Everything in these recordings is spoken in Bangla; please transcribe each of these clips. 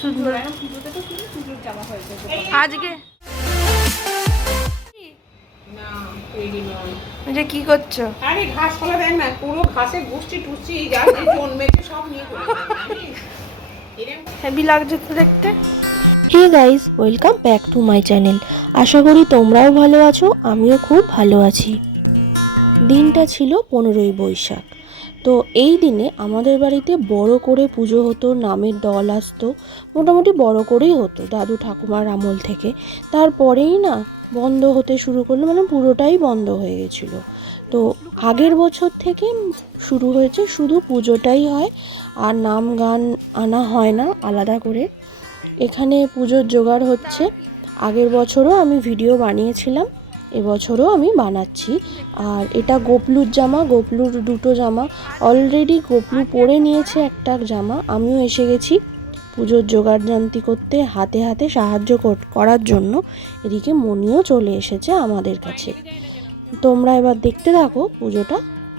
সুন্দর। আজকে? এটা কি করছ? আরে ঘাস ফলা দেখ না পুরো ঘাসে গুষ্টি টুষ্টি যা জন্মেছে সব নিয়ে হেভি লাগছে দেখতে। Hey guys welcome back to my channel আশা করি তোমরাও ভালো আছো আমিও খুব ভালো আছি। দিনটা ছিল পনেরোই বৈশাখ। তো এই দিনে আমাদের বাড়িতে বড় করে পুজো হতো, নামের দল আসতো, মোটামুটি বড় করেই হতো দাদু ঠাকুমার আমল থেকে। তারপরেই না বন্ধ হতে শুরু করল মানে পুরোটাই বন্ধ হয়ে গেছিল। তো আগের বছর থেকে শুরু হয়েছে, শুধু পুজোটাই হয়, আর নাম গান আনা হয় না আলাদা করে। এখানে পুজোর জোগাড় হচ্ছে। আগের বছরও আমি ভিডিও বানিয়েছিলাম। এবছরও আমি বানাচ্ছি। আর এটা গোপলুর জামা, গোপলুর দুটো জামা। অলরেডি গোপলু পরে নিয়েছে একটা জামা। আমিও এসে গেছি পুজোর জোগাড় জান্তি করতে, হাতে হাতে সাহায্য কর- করার জন্য। এদিকে মনিও চলে এসেছে আমাদের কাছে। তোমরা এবার দেখতে থাকো পুজোটা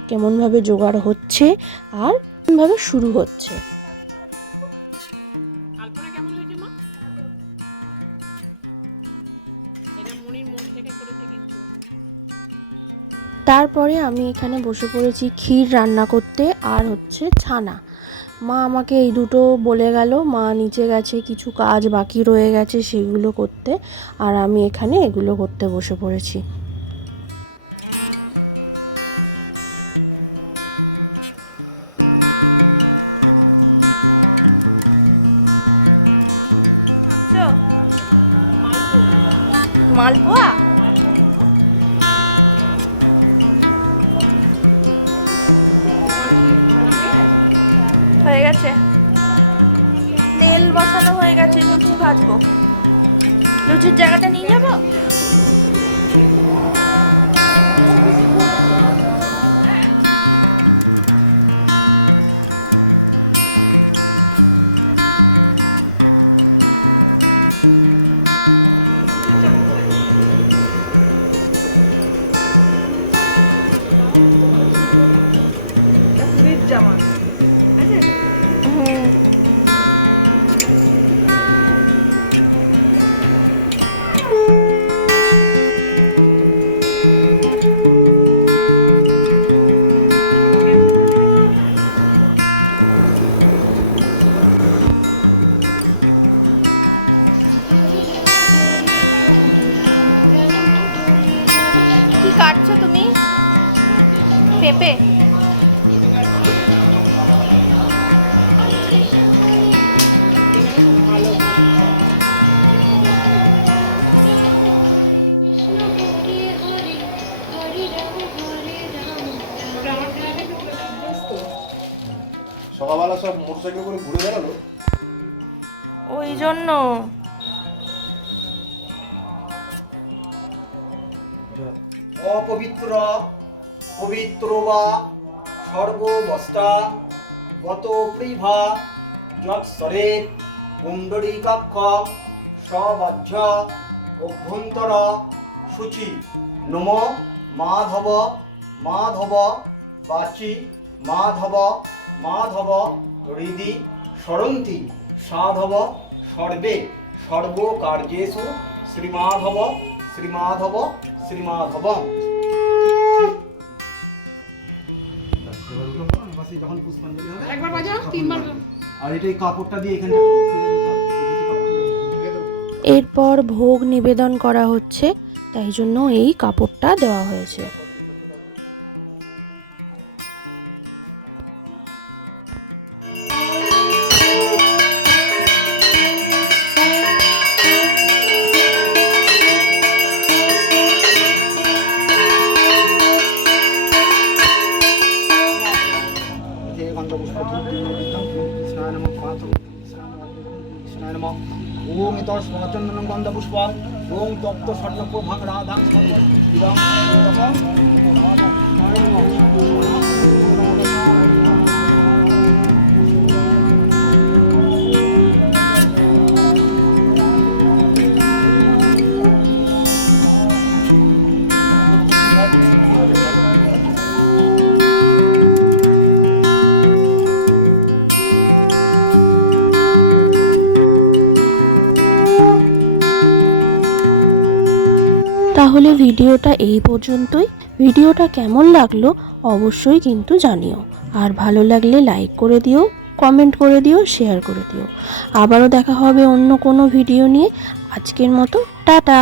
কেমনভাবে জোগাড় হচ্ছে আর কেমনভাবে শুরু হচ্ছে। তারপরে আমি এখানে বসে পড়েছি ক্ষীর রান্না করতে আর হচ্ছে ছানা। মা আমাকে এই দুটো বলে গেল, মা নিচে গেছে, কিছু কাজ বাকি রয়ে গেছে সেগুলো করতে আর আমি এখানে এগুলো করতে বসে পড়েছি। সকালবেলা সব মোটরসাইকেল করে ঘুরে বেড়ালো। ওই জন্য অপবিত্র পবিত্র বা সর্ববস্তা গত প্রিভা যৎসরে কুণ্ডরীকাক্ষ সবাহ্য অভ্যন্তর শুচি নম মাধব মাধব বাচি। মাধব মাধব হৃদি সরন্তি সাধব সর্বে সর্বকার্যেষু শ্রীমাধব শ্রীমাধব শ্রীমাধব। একবার বাজাও তিনবার আর এটা এই কাপড়টা দিয়ে এখানে এরপর ভোগ নিবেদন করা হচ্ছে তাই জন্য এই কাপড়টা দেওয়া হয়েছে। ওম ইতর সচন্দনম গন্ধপুষ্প ওম তপ্ত সর্বপ্রভাং রাধা কেমন লাগল অবশ্যই কিন্তু জানিও। আর ভালো লাগলে লাইক করে দিও কমেন্ট করে দিও শেয়ার করে দিও। আবারও দেখা হবে অন্য কোনো ভিডিও নিয়ে। আজকের মতো, টাটা!